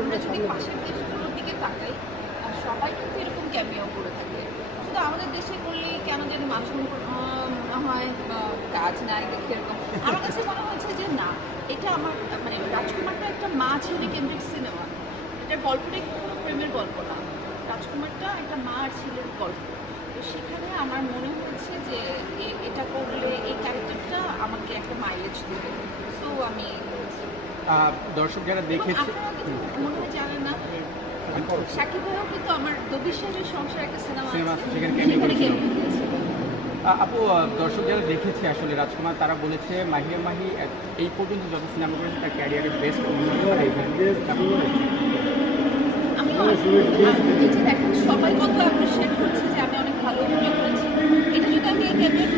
আমরা যদি পাশের দেশগুলোর দিকে তাকাই, সবাই কিন্তু এরকম ক্যামিও করে থাকে। শুধু আমাদের দেশে করলেই কেন যেন মানুষ হয় কাজ নাই দেখে এরকম। আমার কাছে মনে হচ্ছে যে না, এটা আমার মানে রাজকুমারটা একটা মা ছেলে কেন্দ্রিক সিনেমা। এটার গল্পটাই কিন্তু কোনো প্রেমের গল্প না। রাজকুমারটা একটা মা আর ছেলের গল্প। তো সেখানে আমার মনে হচ্ছে যে এটা করলে এই ক্যারেক্টারটা আমাকে একটা মাইলেজ দেবে। সো আমি দর্শক যারা দেখেছে, আপনারা কিন্তু মনে হয় জানেন না, শাকিব ভাইও কিন্তু আমার দবিশ্বাসের সংসার একটা সিনেমা আছে, সেখানে সেখানে cameo করেছিল। cameo করেছে। আপু, দর্শক যারা দেখেছে আসলে রাজকুমার, তারা বলেছে মাহিয়া মাহি এই পর্যন্ত যত সিনেমা করেছে তার ক্যারিয়ারের বেস্ট অভিনেতা। আমিও এই যে দেখেন সবাই কত অ্যাপ্রিশিয়েট করছে যে আমি অনেক ভালো অভিনয় করেছি। এটা যদি আমি এই ক্যারিয়ার